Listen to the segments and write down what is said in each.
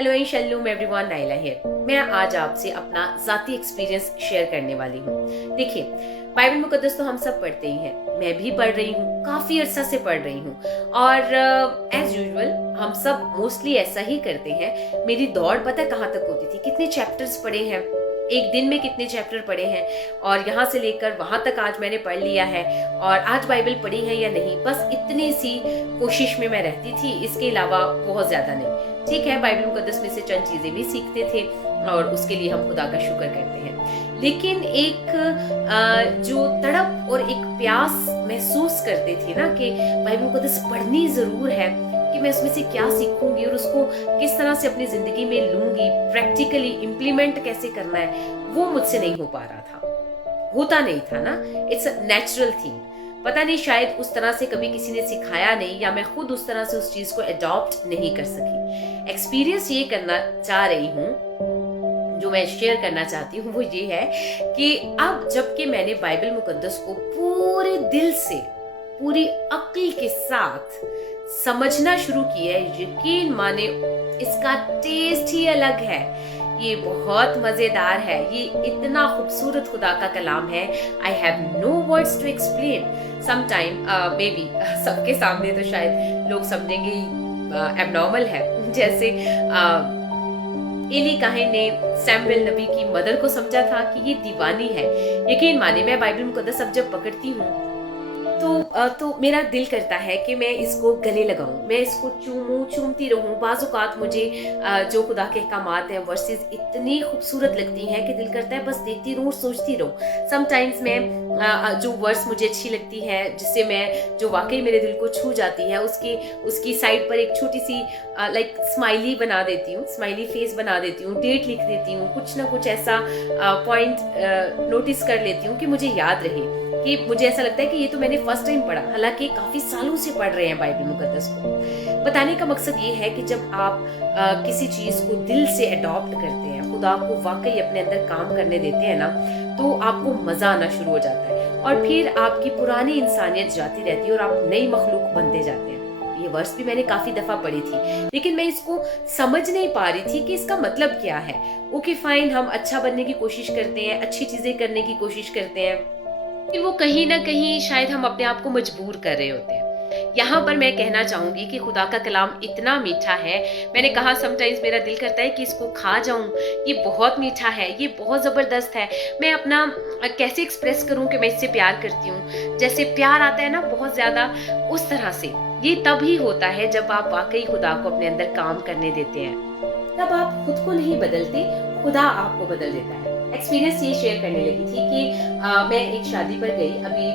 Hello Shallum everyone, Naila here. मैं आज आपसे अपना ज़ाती एक्सपीरियंस शेयर करने वाली हूँ। देखिए, बाइबल मुकद्दस तो हम सब पढ़ते ही हैं, मैं भी पढ़ रही हूँ, काफ़ी अरसा से पढ़ रही हूँ और एज यूजुअल हम सब मोस्टली ऐसा ही करते हैं। मेरी दौड़ पता है कहाँ तक होती थी, कितने चैप्टर्स पढ़े हैं, एक दिन में कितने चैप्टर पढ़े हैं और यहाँ से लेकर वहाँ तक आज मैंने पढ़ लिया है और आज बाइबल पढ़ी है या नहीं, बस इतनी सी कोशिश में मैं रहती थी। इसके अलावा बहुत ज़्यादा नहीं। ठीक है, बाइबल मुकद्दस में से चंद चीज़ें भी सीखते थे और उसके लिए हम खुदा का शुक्र करते हैं। लेकिन एक जो तड़प और एक प्यास महसूस करते थे ना कि बाइबल मुकद्दस पढ़नी ज़रूर है, कि मैं उसमें से क्या सीखूंगी और उसको किस तरह से अपनी ज़िंदगी में लूंगी, प्रैक्टिकली इम्प्लीमेंट कैसे करना है, वो मुझसे नहीं हो पा रहा था, होता नहीं था ना। It's a natural thing. पता नहीं, शायद उस तरह से कभी किसी ने सिखाया नहीं या मैं खुद उस तरह से उस चीज़ को अडॉप्ट नहीं कर सकी। एक्सपीरियंस ये करना चाह रही हूँ, जो मैं शेयर करना चाहती हूँ वो ये है कि अब जबकि मैंने बाइबल मुकद्दस को पूरे दिल से, पूरी अक्ल के साथ समझना शुरू किया है, यकीन माने इसका टेस्ट ही अलग है। ये बहुत मजेदार है, ये इतना खूबसूरत खुदा का कलाम है। I have no words to explain. Sometime may be सबके सामने तो शायद लोग समझेंगे एबनॉर्मल है, जैसे एली काहिन ने सैमुएल नबी की मदर को समझा था कि ये दीवानी है। यकीन माने मैं बाइबल मुकद्दस अब जब पकड़ती हूँ तो मेरा दिल करता है कि मैं इसको गले लगाऊं, मैं इसको चूमती रहूं। बाज़-औक़ात मुझे जो खुदा के अहकामात हैं, वर्सेस इतनी खूबसूरत लगती हैं कि दिल करता है बस देखती रहूं, सोचती रहूं। समटाइम्स मैं जो वर्स मुझे अच्छी लगती है, जिससे मैं जो वाकई मेरे दिल को छू जाती है, उसकी साइड पर एक छोटी सी लाइक स्माइली बना देती हूँ, स्माइली फेस बना देती हूँ, डेट लिख देती हूँ, कुछ ना कुछ ऐसा पॉइंट नोटिस कर लेती हूँ कि मुझे याद रहे। कि मुझे ऐसा लगता है कि ये तो मैंने फर्स्ट टाइम पढ़ा, हालांकि काफी सालों से पढ़ रहे हैं बाइबल मुकद्दस को। बताने का मकसद ये है कि जब आप किसी चीज को दिल से अडॉप्ट करते हैं, खुदा को वाकई अपने अंदर काम करने देते हैं ना, तो आपको मजा आना शुरू हो जाता है और फिर आपकी पुरानी इंसानियत जाती रहती है और आप नई मखलूक बनते जाते हैं। ये वर्स भी मैंने काफी दफा पढ़ी थी, लेकिन मैं इसको समझ नहीं पा रही थी कि इसका मतलब क्या है। ओके फाइन, हम अच्छा बनने की कोशिश करते हैं, अच्छी चीजें करने की कोशिश करते हैं, फिर वो कहीं ना कहीं शायद हम अपने आप को मजबूर कर रहे होते हैं। यहाँ पर मैं कहना चाहूंगी कि खुदा का कलाम इतना मीठा है। मैंने कहा समटाइम्स मेरा दिल करता है कि इसको खा जाऊं, ये बहुत मीठा है, ये बहुत ज़बरदस्त है। मैं अपना कैसे एक्सप्रेस करूं कि मैं इससे प्यार करती हूँ, जैसे प्यार आता है ना बहुत ज़्यादा, उस तरह से। ये तब ही होता है जब आप वाकई खुदा को अपने अंदर काम करने देते हैं। तब आप खुद को नहीं बदलते, खुदा आपको बदल देता है। एक्सपीरियंस ये शेयर करने लगी थी कि मैं एक शादी पर गई अभी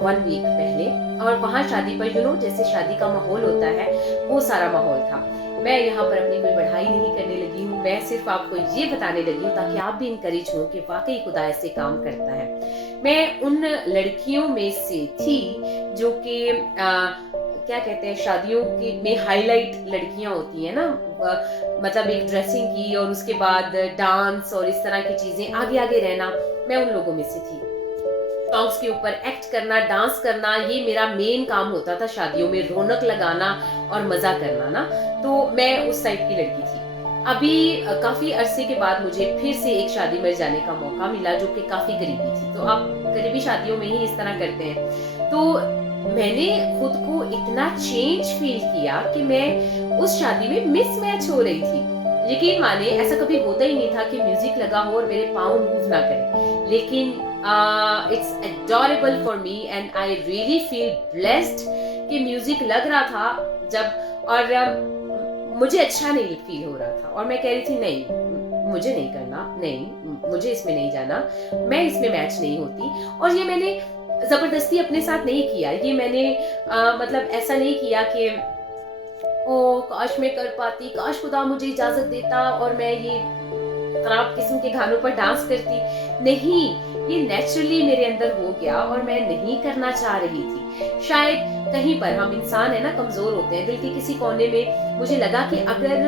1 वीक पहले, और वहाँ शादी पर जैसे शादी का माहौल होता है, वो सारा माहौल था। मैं यहाँ पर अपनी कोई बढ़ाई नहीं करने लगी हूँ, मैं सिर्फ आपको ये बताने लगी हूँ ताकि आप भी इनकरेज हो कि वाकई खुदा ऐसे काम करता है। मैं उन लड़कियों में से थी जो कि क्या कहते हैं, शादियों की में हाईलाइट लड़कियां होती हैं ना, मतलब एक ड्रेसिंग की और उसके बाद डांस और इस तरह की चीजें, आगे आगे रहना। मैं उन लोगों में से थी। सॉन्ग्स के ऊपर एक्ट करना, डांस करना, ये मेरा मेन काम होता था शादियों में, रौनक लगाना और मजा करना ना। तो मैं उस टाइप की लड़की थी। अभी काफी अरसे के बाद मुझे फिर से एक शादी में जाने का मौका मिला जो कि काफी करीबी थी। तो आप करीबी शादियों में ही इस तरह करते हैं। तो मैंने खुद को इतना चेंज फील किया कि मैं उस शादी में मिसमैच हो रही थी। यकीन माने ऐसा कभी होता ही नहीं था कि म्यूजिक लगा हो और मेरे पाँव मूव ना करें, लेकिन it's adorable for me and I really feel blessed कि म्यूजिक लग रहा था जब, और मुझे अच्छा नहीं फील हो रहा था और मैं कह रही थी नहीं, मुझे नहीं करना, नहीं, मुझे इसमें नहीं जाना, मैं इसमें मैच नहीं होती। और ये मैंने जबरदस्ती अपने साथ नहीं किया, ये मैंने मतलब ऐसा नहीं किया कि ओ काश मैं कर पाती, काश खुदा मुझे इजाजत देता और मैं ये खराब किस्म के गानों पर डांस करती। नहीं, ये नेचुरली मेरे अंदर हो गया और मैं नहीं करना चाह रही थी। शायद कहीं पर हम इंसान है ना, कमजोर होते हैं, दिल के किसी कोने में मुझे लगा कि अगर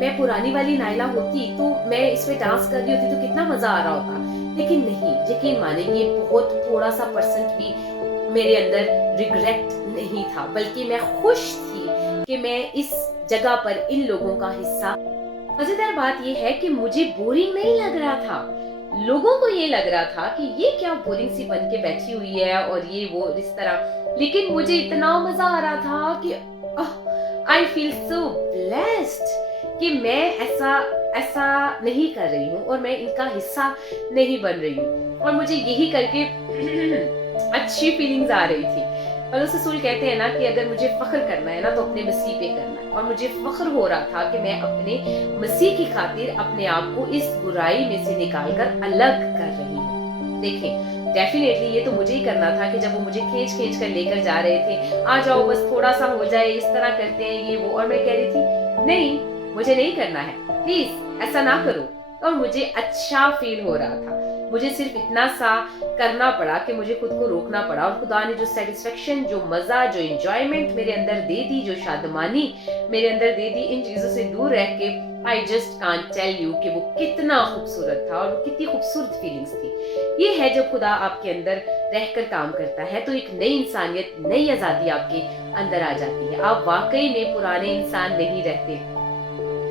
मैं पुरानी वाली नाइला होती तो मैं इसमें डांस कर रही होती तो कितना मजा आ रहा होता। लेकिन नहीं, यकीन माने ये बहुत थोड़ा सा परसेंट भी मेरे अंदर रिग्रेट नहीं था, बल्कि मैं खुश थी कि मैं इस जगह पर इन लोगों का हिस्सा मजेदार बात ये है कि मुझे बोरिंग नहीं लग रहा था, लोगों को ये लग रहा था कि ये क्या बोरिंग सी बन के बैठी हुई है और ये वो इस तरह, लेकिन मुझे इतना मजा आ रहा था कि आई फील सो ब्लेस्ड कि मैं ऐसा ऐसा नहीं कर रही हूँ और मैं इनका हिस्सा नहीं बन रही हूँ, और मुझे यही करके अच्छी फीलिंग्स आ रही थी। पौलुस रसूल कहते हैं ना कि अगर मुझे फख्र करना है ना तो अपने मसीह पे करना है, और मुझे फख्र हो रहा था कि मैं अपने मसीह की खातिर अपने आप को इस बुराई में से निकालकर अलग कर रही हूँ। देखें, डेफिनेटली ये तो मुझे ही करना था कि जब वो मुझे खींच खींच कर लेकर जा रहे थे, आ जाओ बस थोड़ा सा हो जाए, इस तरह करते हैं ये वो, और मैं कह रही थी नहीं, मुझे नहीं करना है, प्लीज ऐसा ना करो। और मुझे अच्छा फील हो रहा था, मुझे सिर्फ इतना सा करना पड़ा कि मुझे खुद को रोकना पड़ा, और खुदा ने जो सेटिस्फेक्शन, जो मजा, जो एंजॉयमेंट मेरे अंदर दे दी, जो शादमानी मेरे अंदर दे दी, इन चीजों से दूर रह के, I just can't tell you कि वो कितना खूबसूरत था और वो कितनी खूबसूरत फीलिंग्स थी। ये है जब खुदा आपके अंदर रहकर काम करता है तो एक नई इंसानियत, नई आजादी आपके अंदर आ जाती है। आप वाकई में पुराने इंसान नहीं रहते।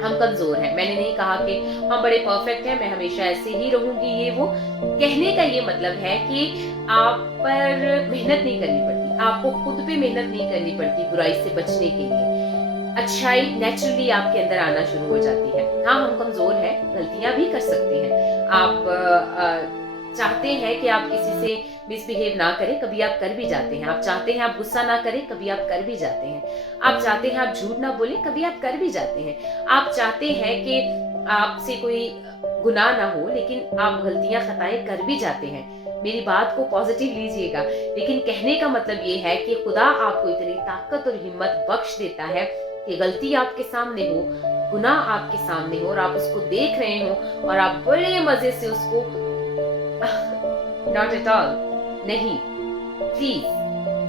हम कमजोर हैं, मैंने नहीं कहा कि हम बड़े परफेक्ट हैं, मैं हमेशा ऐसे ही रहूंगी ये वो। कहने का ये मतलब है कि आप पर मेहनत नहीं करनी पड़ती, आपको खुद पे मेहनत नहीं करनी पड़ती बुराई से बचने के लिए। अच्छाई नेचुरली आपके अंदर आना शुरू हो जाती है। हाँ, हम कमजोर हैं, गलतियां भी कर सकते हैं। आप चाहते हैं कि आप किसी से मिसबिहेव ना करें, कभी आप कर भी जाते हैं। आप चाहते हैं आप गुस्सा ना करें, कभी आप कर भी जाते हैं। आप चाहते हैं आप झूठ ना बोले, कभी आप कर भी जाते हैं। आप चाहते हैं कि आपसे कोई गुनाह ना हो, लेकिन आप गलतियां खताएं कर भी जाते हैं। मेरी बात को पॉजिटिव लीजिएगा, लेकिन कहने का मतलब ये है कि खुदा आपको इतनी ताकत और हिम्मत बख्श देता है कि गलती आपके सामने हो, गुनाह आपके सामने हो और आप उसको देख रहे हो और आप बड़े मजे से उसको नॉट एट ऑल, नहीं, प्लीज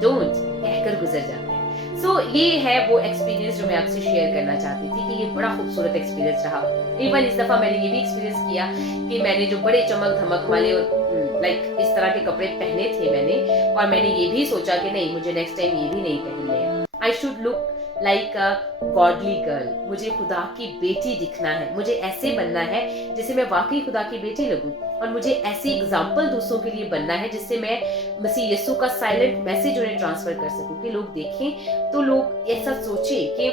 डोंट कहकर गुजर जाते हैं। सो ये है वो एक्सपीरियंस जो मैं आपसे शेयर करना चाहती थी कि ये बड़ा खूबसूरत एक्सपीरियंस रहा। इवन इस दफा मैंने ये भी एक्सपीरियंस किया कि मैंने जो बड़े चमक धमक वाले और लाइक इस तरह के कपड़े पहने थे मैंने, और मैंने ये भी सोचा कि नहीं, मुझे नेक्स्ट टाइम ये भी नहीं पहनने हैं। I should look like a godly girl, मुझे खुदा की बेटी दिखना है, मुझे ऐसे बनना है जिससे मैं वाकई खुदा की बेटी लगूं, और मुझे ऐसी एग्जाम्पल दूसरों के लिए बनना है जिससे मैं मसीह यीशु का साइलेंट मैसेज उन्हें ट्रांसफर कर सकूं, कि लोग देखें तो लोग ऐसा सोचे कि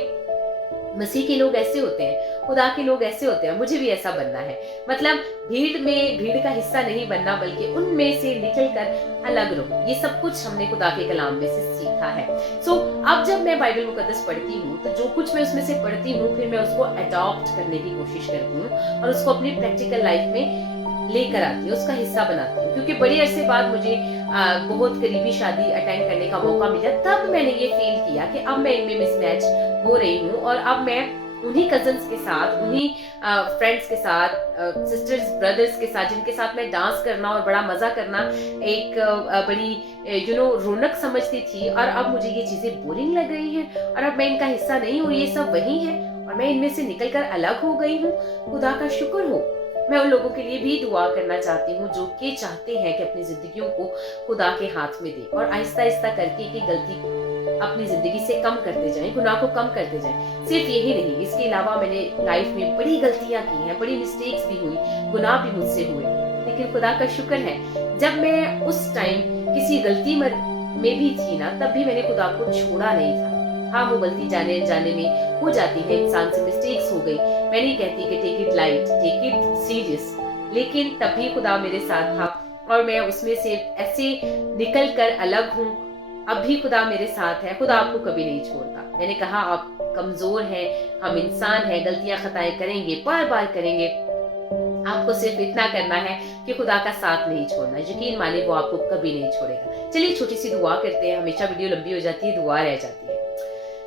मसीह के लोग ऐसे होते हैं, खुदा के लोग ऐसे होते हैं, मुझे भी ऐसा बनना है। मतलब भीड़ का हिस्सा नहीं बनना, बल्कि उनमें से निकलकर अलग रहो। ये सब कुछ हमने खुदा के कलाम में से सीखा है। सो अब जब मैं बाइबल मुकद्दस पढ़ती हूँ तो जो कुछ मैं उसमें से पढ़ती हूँ, फिर मैं उसको अडॉप्ट करने की कोशिश करती हूँ और उसको अपनी प्रैक्टिकल लाइफ में लेकर आती हूँ, उसका हिस्सा बनाती हूँ। क्योंकि बड़ी अरसे बाद मुझे बहुत करीबी शादी अटेंड करने का मौका मिला, तब मैंने ये फील किया कि अब मैं इनमें मिसमैच हो रही हूँ, और अब मैं उन्हीं कजन्स के साथ, उन्हीं फ्रेंड्स के साथ, सिस्टर्स ब्रदर्स के साथ, जिनके साथ मैं डांस करना और बड़ा मजा करना एक बड़ी रौनक समझती थी, और अब मुझे ये चीजें बोरिंग लग रही हैं और अब मैं इनका हिस्सा नहीं हूँ, ये सब वही है और मैं इनमें से निकलकर अलग हो गई हूँ। खुदा का शुक्र हो। मैं उन लोगों के लिए भी दुआ करना चाहती हूँ जो कि चाहते हैं कि अपनी जिंदगियों को खुदा के हाथ में दें और आहिस्ता आहिस्ता करके की गलती अपनी जिंदगी से कम करते जाएं, गुनाह को कम करते जाएं। सिर्फ यही नहीं, इसके अलावा मैंने लाइफ में बड़ी गलतियां की हैं, बड़ी मिस्टेक्स भी हुई, गुनाह भी मुझसे हुए, लेकिन खुदा का शुक्र है जब मैं उस टाइम किसी गलती में भी थी ना, तब भी मैंने खुदा को छोड़ा नहीं था। हाँ, वो गलती जाने जाने में हो जाती है, इंसान से मिस्टेक्स हो गई। मैं नहीं कहती कि take it light, take it serious, लेकिन तब भी खुदा मेरे साथ था और मैं उसमें से ऐसे निकल कर अलग हूँ। अब भी खुदा मेरे साथ है, खुदा आपको कभी नहीं छोड़ता। मैंने कहा आप कमजोर हैं, हम इंसान हैं, गलतियां खताएं करेंगे, बार बार करेंगे। आपको सिर्फ इतना करना है कि खुदा का साथ नहीं छोड़ना। यकीन माने वो आपको कभी नहीं छोड़ेगा। चलिए छोटी सी दुआ करते हैं, हमेशा वीडियो लंबी हो जाती है, दुआ रह जाती है।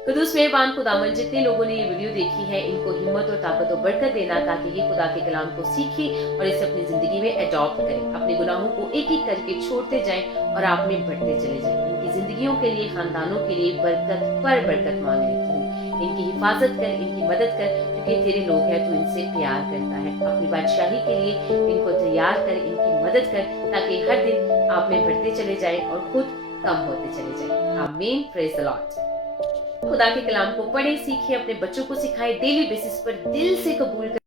कुदूस मेहरबान खुदावन, जितने लोगों ने ये वीडियो देखी है, इनको हिम्मत और ताकत और बरकत देना ताकि ये खुदा के कलाम को सीखें और इसे अपनी जिंदगी में अडॉप्ट करें, अपने गुनाहों को एक एक करके छोड़ते जाएं और आप में बढ़ते चले जाएं। इनकी जिंदगियों के लिए, खानदानों के लिए बरकत पर बरकत मांग लेती हूँ। इनकी हिफाजत कर, इनकी मदद कर, क्योंकि तेरे लोग हैं, तू इनसे प्यार करता है। अपनी बादशाही के लिए इनको तैयार कर, इनकी मदद कर, ताकि हर दिन आप में बढ़ते चले जाए और खुद कम होते चले जाए। आमीन। Praise the Lord. खुदा के कलाम को पढ़े, सीखे, अपने बच्चों को सिखाए, डेली बेसिस पर दिल से कबूल